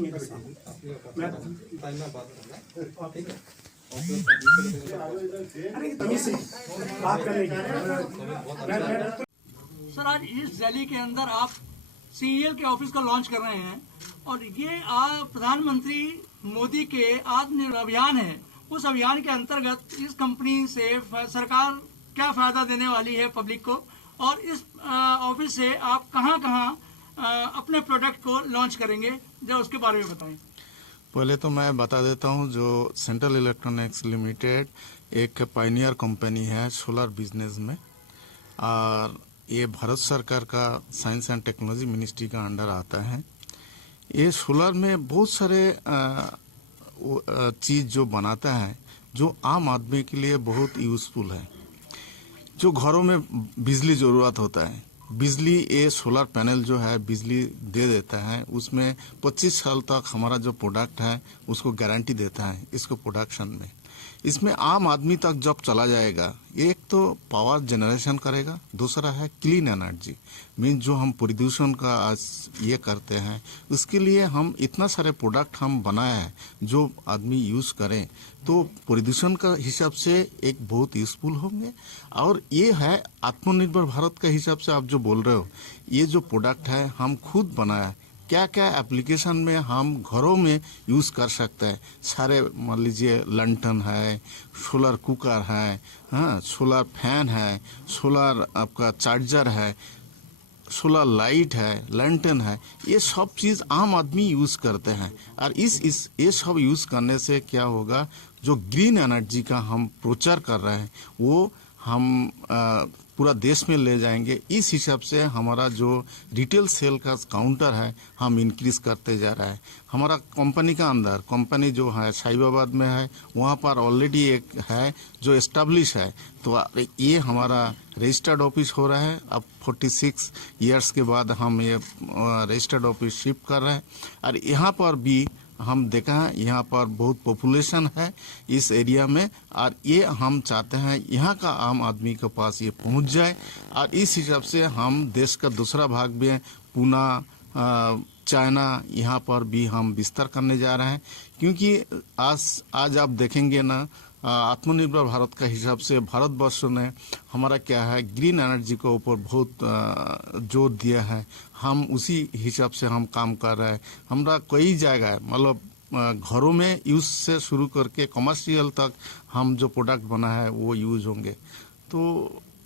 नहीं है। अरे तमीज से बात करने की। सर, आज इस रैली के अंदर आप सीईएल के ऑफिस का लॉन्च कर रहे हैं और ये प्रधानमंत्री मोदी के आत्मनिर्भर अभियान है। उस अभियान के अंतर्गत इस कंपनी से सरकार क्या फायदा देने वाली है पब्लिक को, और इस ऑफिस से आप कहां-कहां अपने प्रोडक्ट को लॉन्च करेंगे, जरा उसके बारे में बताएं। पहले तो मैं बता देता हूं, जो सेंट्रल इलेक्ट्रॉनिक्स लिमिटेड एक पायनियर कंपनी है सोलर बिजनेस में, और ये भारत सरकार का साइंस एंड टेक्नोलॉजी मिनिस्ट्री का अंडर आता है। ये सोलर में बहुत सारे चीज जो बनाता है जो आम आदमी के लिए बहुत यूजफुल है। जो घरों में बिजली जरूरत होता है, बिजली ये सोलर पैनल जो है बिजली दे देता है। उसमें 25 साल तक हमारा जो प्रोडक्ट है उसको गारंटी देता है इसको प्रोडक्शन में। इसमें आम आदमी तक जब चला जाएगा, एक तो पावर जनरेशन करेगा, दूसरा है क्लीन एनर्जी। मीन जो हम प्रदूषण का आज ये करते हैं उसके लिए हम इतना सारे प्रोडक्ट हम बनाए हैं जो आदमी यूज करें तो प्रदूषण का हिसाब से एक बहुत यूजफुल होंगे। और ये है आत्मनिर्भर भारत का हिसाब से आप जो बोल रहे हो, ये जो प्रोडक्ट है हम खुद बनाया, क्या क्या एप्लीकेशन में हम घरों में यूज कर सकते हैं। सारे मान लीजिए लंटन है, सोलर कुकर है, हाँ, सोलर फैन है, सोलर आपका चार्जर है, सोलर लाइट है, लैंटर्न है, ये सब चीज आम आदमी यूज करते हैं। और इस ये सब यूज करने से क्या होगा, जो ग्रीन एनर्जी का हम प्रचार कर रहे हैं वो हम पूरा देश में ले जाएंगे। इस हिसाब से हमारा जो रिटेल सेल का काउंटर है हम इंक्रीज करते जा रहा है। हमारा कंपनी का अंदर कंपनी जो है साहिबाबाद में है, वहाँ पर ऑलरेडी एक है जो एस्टेब्लिश है। तो ये हमारा रजिस्टर्ड ऑफिस हो रहा है। अब 46 इयर्स के बाद हम ये रजिस्टर्ड ऑफिस शिफ्ट कर रहे हैं। और यहाँ पर भी हम देखा है यहाँ पर बहुत पॉपुलेशन है इस एरिया में, और ये हम चाहते हैं यहाँ का आम आदमी के पास ये पहुँच जाए। और इस हिसाब से हम देश का दूसरा भाग भी है, पुणे, चाइना, यहाँ पर भी हम विस्तार करने जा रहे हैं। क्योंकि आज आप देखेंगे ना, आत्मनिर्भर भारत का हिसाब से भारतवर्ष ने हमारा क्या है ग्रीन एनर्जी के ऊपर बहुत जोर दिया है। हम उसी हिसाब से हम काम कर रहे हैं। हमारा कई जगह मतलब घरों में यूज से शुरू करके कमर्शियल तक हम जो प्रोडक्ट बना है वो यूज होंगे। तो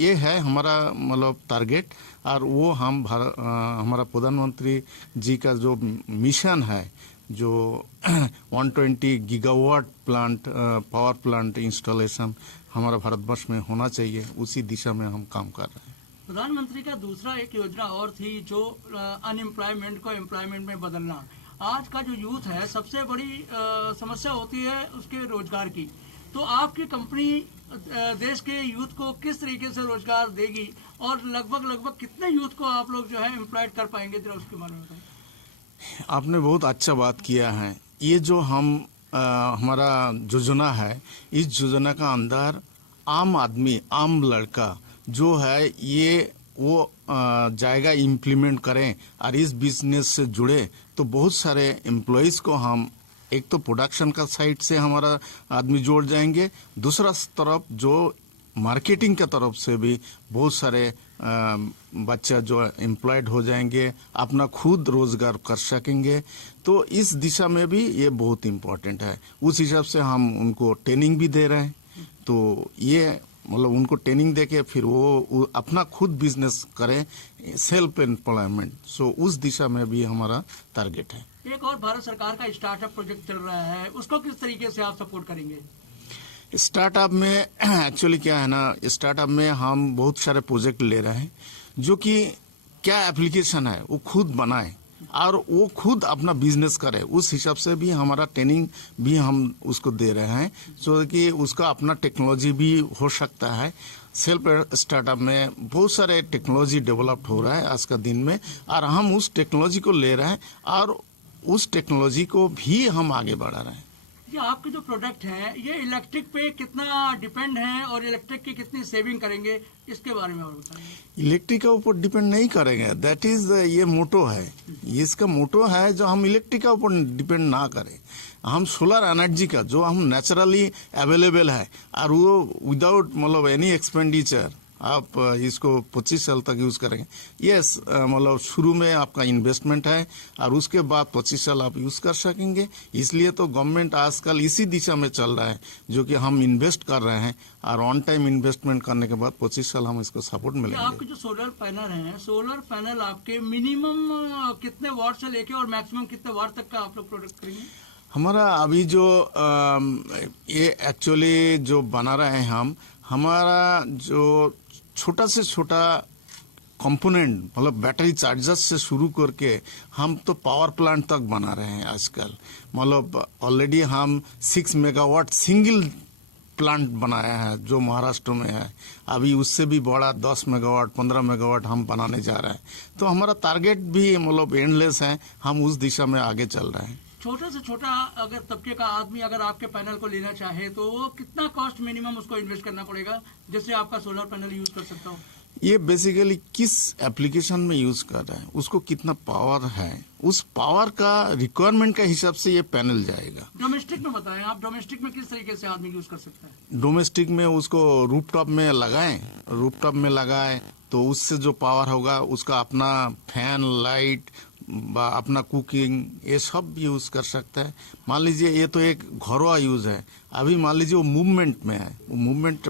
ये है हमारा मतलब टारगेट। और वो हम हमारा प्रधानमंत्री जी का जो मिशन है, जो 120 गीगावाट पावर प्लांट इंस्टॉलेशन हमारा भारतवर्ष में होना चाहिए, उसी दिशा में हम काम कर रहे हैं। प्रधानमंत्री का दूसरा एक योजना और थी जो अनएम्प्लॉयमेंट को एम्प्लॉयमेंट में बदलना। आज का जो यूथ है सबसे बड़ी समस्या होती है उसके रोजगार की। तो आपकी कंपनी देश के यूथ को किस तरीके से रोजगार देगी और लगभग कितने यूथ को आप लोग जो है एम्प्लॉयड कर पाएंगे, जरा उसके बारे में बताएं। आपने बहुत अच्छा बात किया है। ये जो हमारा योजना है, इस योजना का अंदर आम आदमी, आम लड़का जो है ये वो जाएगा, इम्प्लीमेंट करें और इस बिजनेस से जुड़े तो बहुत सारे एम्प्लॉयज को हम एक तो प्रोडक्शन का साइड से हमारा आदमी जोड़ जाएंगे, दूसरा तरफ जो मार्केटिंग की तरफ से भी बहुत सारे बच्चा जो एम्प्लॉयड हो जाएंगे, अपना खुद रोजगार कर सकेंगे। तो इस दिशा में भी ये बहुत इम्पोर्टेंट है। उस हिसाब से हम उनको ट्रेनिंग भी दे रहे हैं। तो ये मतलब उनको ट्रेनिंग देके फिर वो अपना खुद बिजनेस करें, सेल्फ एम्प्लॉयमेंट। सो उस दिशा में भी हमारा टारगेट है। एक और भारत सरकार का स्टार्टअप प्रोजेक्ट चल रहा है, उसको किस तरीके से आप सपोर्ट करेंगे? स्टार्टअप में एक्चुअली क्या है ना, स्टार्टअप में हम बहुत सारे प्रोजेक्ट ले रहे हैं जो कि क्या एप्लीकेशन है वो खुद बनाए और वो खुद अपना बिजनेस करे। उस हिसाब से भी हमारा ट्रेनिंग भी हम उसको दे रहे हैं, सो कि उसका अपना टेक्नोलॉजी भी हो सकता है। सेल्फ स्टार्टअप में बहुत सारे टेक्नोलॉजी डेवलप्ड हो रहा है आज का दिन में, और हम उस टेक्नोलॉजी को ले रहे हैं और उस टेक्नोलॉजी को भी हम आगे बढ़ा रहे हैं। ये आपके जो प्रोडक्ट हैं ये इलेक्ट्रिक पे कितना डिपेंड है और इलेक्ट्रिक की कितनी सेविंग करेंगे, इसके बारे में और बताइए। इलेक्ट्रिक के ऊपर डिपेंड नहीं करेंगे, दैट इज ये मोटो है, ये इसका मोटो है जो हम इलेक्ट्रिक के ऊपर डिपेंड ना करें, हम सोलर एनर्जी का जो हम नेचुरली अवेलेबल है और वो विदाउट मतलब एनी एक्सपेंडिचर आप इसको 25 साल तक यूज करेंगे। यस, मतलब शुरू में आपका इन्वेस्टमेंट है और उसके बाद 25 साल आप यूज कर सकेंगे। इसलिए तो गवर्नमेंट आजकल इसी दिशा में चल रहा है जो कि हम इन्वेस्ट कर रहे हैं और ऑन टाइम इन्वेस्टमेंट करने के बाद 25 साल हम इसको सपोर्ट मिलेंगे। आपके जो सोलर पैनल हैं, सोलर पैनल आपके मिनिमम कितने वाट से लेके और मैक्सिमम कितने वाट तक का आप लोग प्रोडक्ट करेंगे? हमारा अभी जो ये एक्चुअली जो बना रहे हैं हम, हमारा जो छोटा से छोटा कंपोनेंट मतलब बैटरी चार्जर से शुरू करके हम तो पावर प्लांट तक बना रहे हैं आजकल। मतलब ऑलरेडी हम 6 मेगावाट सिंगल प्लांट बनाया है जो महाराष्ट्र में है, अभी उससे भी बड़ा 10 मेगावाट 15 मेगावाट हम बनाने जा रहे हैं। तो हमारा टारगेट भी मतलब एंडलेस है, हम उस दिशा में आगे चल रहे हैं। छोटे से छोटा अगर तबके का आदमी अगर आपके पैनल को लेना चाहे तो वो कितना कॉस्ट मिनिमम उसको इन्वेस्ट करना पड़ेगा जिससे आपका सोलर पैनल यूज कर सकता हो? ये बेसिकली किस एप्लीकेशन में यूज कर रहा है, उसको कितना पावर है, उस पावर का रिक्वायरमेंट के हिसाब से ये पैनल जाएगा। डोमेस्टिक में बताएं आप, डोमेस्टिक में किस तरीके से आदमी यूज कर सकता है? डोमेस्टिक में उसको रूफटॉप में लगाएं, रूफटॉप में लगाए तो उससे जो पावर होगा उसका अपना फैन लाइट अपना कुकिंग ये सब यूज कर सकता है। मान लीजिए ये तो एक घरों यूज है, अभी मान लीजिए वो मूवमेंट में है, वो मूवमेंट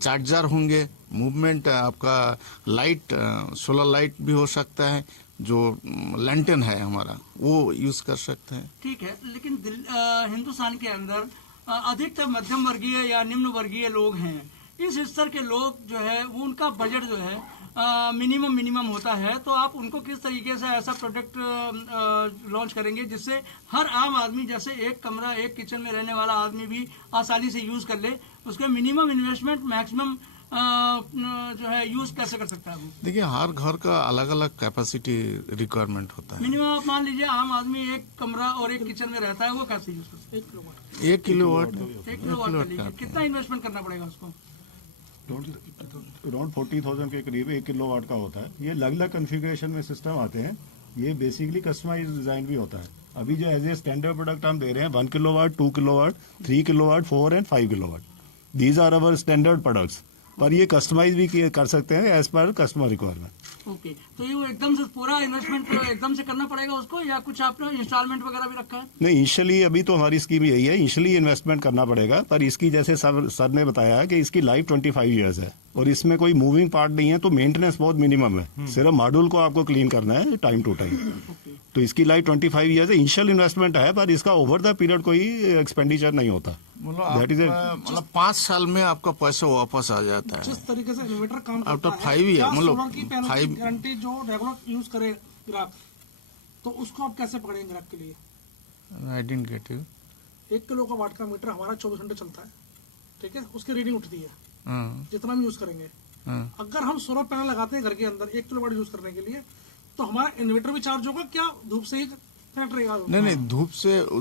चार्जर होंगे, मूवमेंट आपका लाइट सोलर लाइट भी हो सकता है, जो लैंटर्न है हमारा वो यूज कर सकते हैं। ठीक है, लेकिन हिंदुस्तान के अंदर अधिकतर मध्यम वर्गीय या निम्न वर्गीय लोग हैं। इस स्तर के लोग जो है वो उनका बजट जो है मिनिमम होता है, तो आप उनको किस तरीके से ऐसा प्रोडक्ट लॉन्च करेंगे जिससे हर आम आदमी, जैसे एक कमरा एक किचन में रहने वाला आदमी भी आसानी से यूज कर ले, उसके मिनिमम इन्वेस्टमेंट मैक्सिमम जो है यूज कैसे कर सकता है वो? देखिए हर घर का अलग अलग कैपेसिटी रिक्वायरमेंट होता है। मिनिमम आप मान लीजिए आम आदमी एक कमरा और एक किचन में रहता है, वो कैसे यूज कर सकता है? 1 किलोवाट का कितना इन्वेस्टमेंट करना पड़ेगा उसको? अराउंड 40,000 के करीब 1 किलोवाट का होता है। ये अलग अलग कॉन्फ़िगरेशन में सिस्टम आते हैं, ये बेसिकली कस्टमाइज डिजाइन भी होता है। अभी जो एज ए स्टैंडर्ड प्रोडक्ट हम दे रहे हैं 1 kilowatt, 2 kilowatt, 3 kilowatt, 4 and 5 kilowatt, these are our standard products, पर ये कस्टमाइज भी कर सकते हैं as per customer requirement. Okay, तो ये एकदम से पूरा इन्वेस्टमेंट एकदम से करना पड़ेगा उसको, या कुछ आपने इंस्टॉलमेंट वगैरह भी रखा है? नहीं, इनिशियली अभी तो हमारी स्कीम यही है, इनिशियली इन्वेस्टमेंट करना पड़ेगा, पर इसकी जैसे सर ने बताया कि इसकी लाइफ 25 ईयर्स है और इसमें कोई मूविंग पार्ट नहीं है, तो मेंटेनेंस बहुत मिनिमम है, सिर्फ मॉड्यूल को आपको क्लीन करना है टाइम टू टाइम। तो इसकी लाइफ 25 ईयर्स है, इनिशियल इन्वेस्टमेंट है, पर इसका ओवर द पीरियड कोई एक्सपेंडिचर नहीं होता। मतलब 5 साल में आपका पैसा वापस आ जाता है। जिस तरीके से इन्वर्टर काम आफ्टर 5 ईयर मतलब 5 गारंटी जो रेगुलर यूज करे ग्राहक, तो उसको आप कैसे पकड़ेंगे ग्राहक के लिए? I didn't get you. 1 kilo का वाट का मीटर हमारा 24 घंटे चलता है, ठीक है, उसकी रीडिंग उठती है हाँ, जितना भी यूज करेंगे। हाँ। अगर हम सोलर पैनल लगाते हैं घर के अंदर 1 किलो वाट यूज करने के लिए, तो हमारा इन्वर्टर भी चार्ज होगा क्या? धूप से ही कनेक्ट रहेगा? नहीं,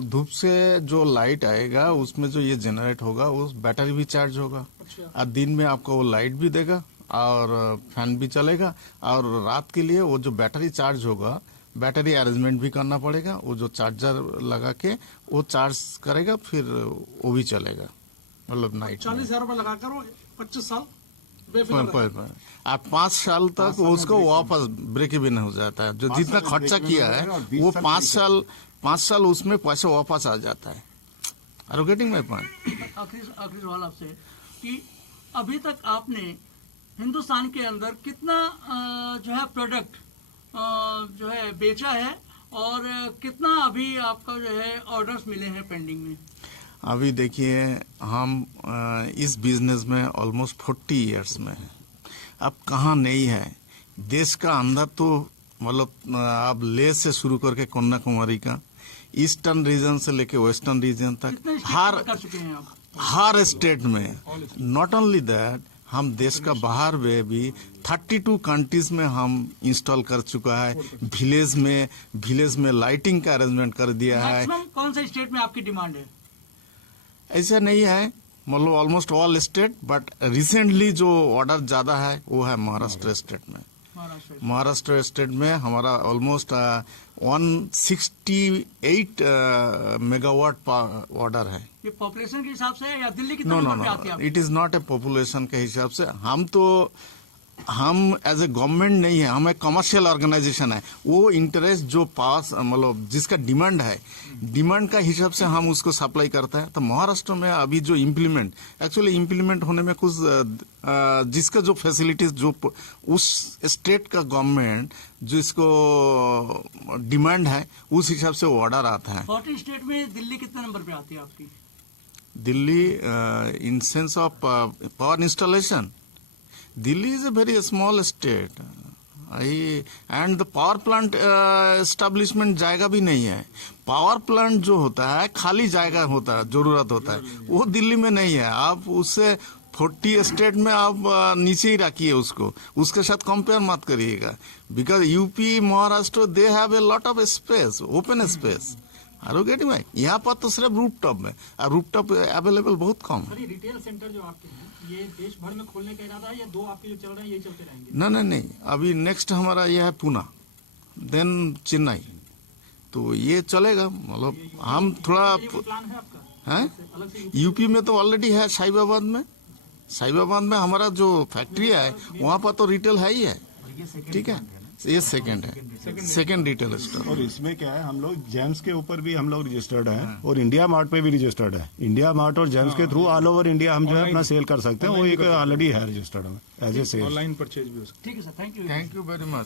धूप से जो लाइट आएगा उसमें जो ये जनरेट होगा उस बैटरी भी चार्ज होगा। अच्छा। और दिन में आपको वो लाइट भी देगा और फैन भी चलेगा, और रात के लिए वो जो बैटरी चार्ज होगा, बैटरी अरेंजमेंट भी करना पड़ेगा, वो जो चार्जर लगा के वो चार्ज करेगा, फिर वो भी चलेगा मतलब नाइट। 40,000 रुपए लगाकर वो 25 साल बेफिक्र आप 5 साल तक उसको वापस ब्रेक इवन हो जाता है। जो जितना खर्चा किया है वो 5 साल उसमें पैसा वापस आ जाता है। Are you getting my point? आखिरी सवाल आपसे कि अभी तक आपने हिंदुस्तान के अंदर कितना जो है प्रोडक्ट जो है बेचा है और कितना अभी आपका जो है ऑर्डर्स मिले हैं पेंडिंग में? अभी देखिए हम इस बिजनेस में ऑलमोस्ट 40 इयर्स में है। अब कहाँ नहीं है देश का अंदर, तो मतलब आप ले से शुरू करके कन्याकुमारी का ईस्टर्न रीजन से लेके वेस्टर्न रीजन तक हर स्टेट में। नॉट ओनली दैट, हम देश का बाहर में भी 32 कंट्रीज में हम इंस्टॉल कर चुका है। विलेज में लाइटिंग का अरेंजमेंट कर दिया है। कौन सा स्टेट में आपकी डिमांड है? ऐसा नहीं है, मतलब almost all state, but recently जो ऑर्डर ज्यादा है वो है महाराष्ट्र स्टेट में। महाराष्ट्र स्टेट में हमारा ऑलमोस्ट 168 मेगावाट ऑर्डर है। ये पॉपुलेशन के हिसाब से या दिल्ली की नो नो नंबर पे आती है नो, आपकी? It is not a population के हिसाब से। हम एज ए गवर्नमेंट नहीं है, हम एक कमर्शियल ऑर्गेनाइजेशन है। वो इंटरेस्ट जो पास मतलब जिसका डिमांड है, डिमांड का हिसाब से हम उसको सप्लाई करते हैं। तो महाराष्ट्र में अभी जो एक्चुअली इम्प्लीमेंट होने में कुछ जिसका जो फैसिलिटीज जो उस स्टेट का गवर्नमेंट जो इसको डिमांड है उस हिसाब से वो ऑर्डर आता है। 40 स्टेट में दिल्ली कितने नंबर पे आती है आपकी? Delhi in sense of power installation, Delhi is a very small state, and the power plant establishment जाएगा भी नहीं है। पावर प्लांट जो होता है खाली जाएगा होता है, जरूरत होता है, वो दिल्ली में नहीं है। आप उससे 40 स्टेट में आप नीचे ही रखिए उसको, उसके साथ कंपेयर मत करिएगा। Because UP Maharashtra they have a lot of space, open space. Are you getting my? यहाँ पर तो सिर्फ रूफटॉप में, और रूफटॉप अवेलेबल बहुत कम है। सर, ये रिटेल सेंटर जो आपके हैं, ये देश भर में खोलने का इरादा है या 2 आपके जो चल रहे हैं यही चलते रहेंगे? नहीं, अभी नेक्स्ट हमारा ये है पूना, देन चेन्नई, तो ये चलेगा। मतलब हम थोड़ा ये कोई प्लान है आपका है। अलग से? यूपी में तो ऑलरेडी है, साहिबाबाद में हमारा जो फैक्ट्री है वहाँ पर तो रिटेल है ही है, ठीक है। ये सेकंड है, सेकंड रिटेल स्टोर। और इसमें क्या है, हम लोग जेम्स के ऊपर भी हम लोग रजिस्टर्ड हैं और इंडिया मार्ट पे भी रजिस्टर्ड है। इंडिया मार्ट और जेम्स के थ्रू ऑल ओवर इंडिया हम जो है अपना सेल कर सकते हैं। वो एक ऑलरेडी है रजिस्टर्ड में as a sale. Online purchase भी हो सकता है। ठीक है sir, thank you. Thank you very much.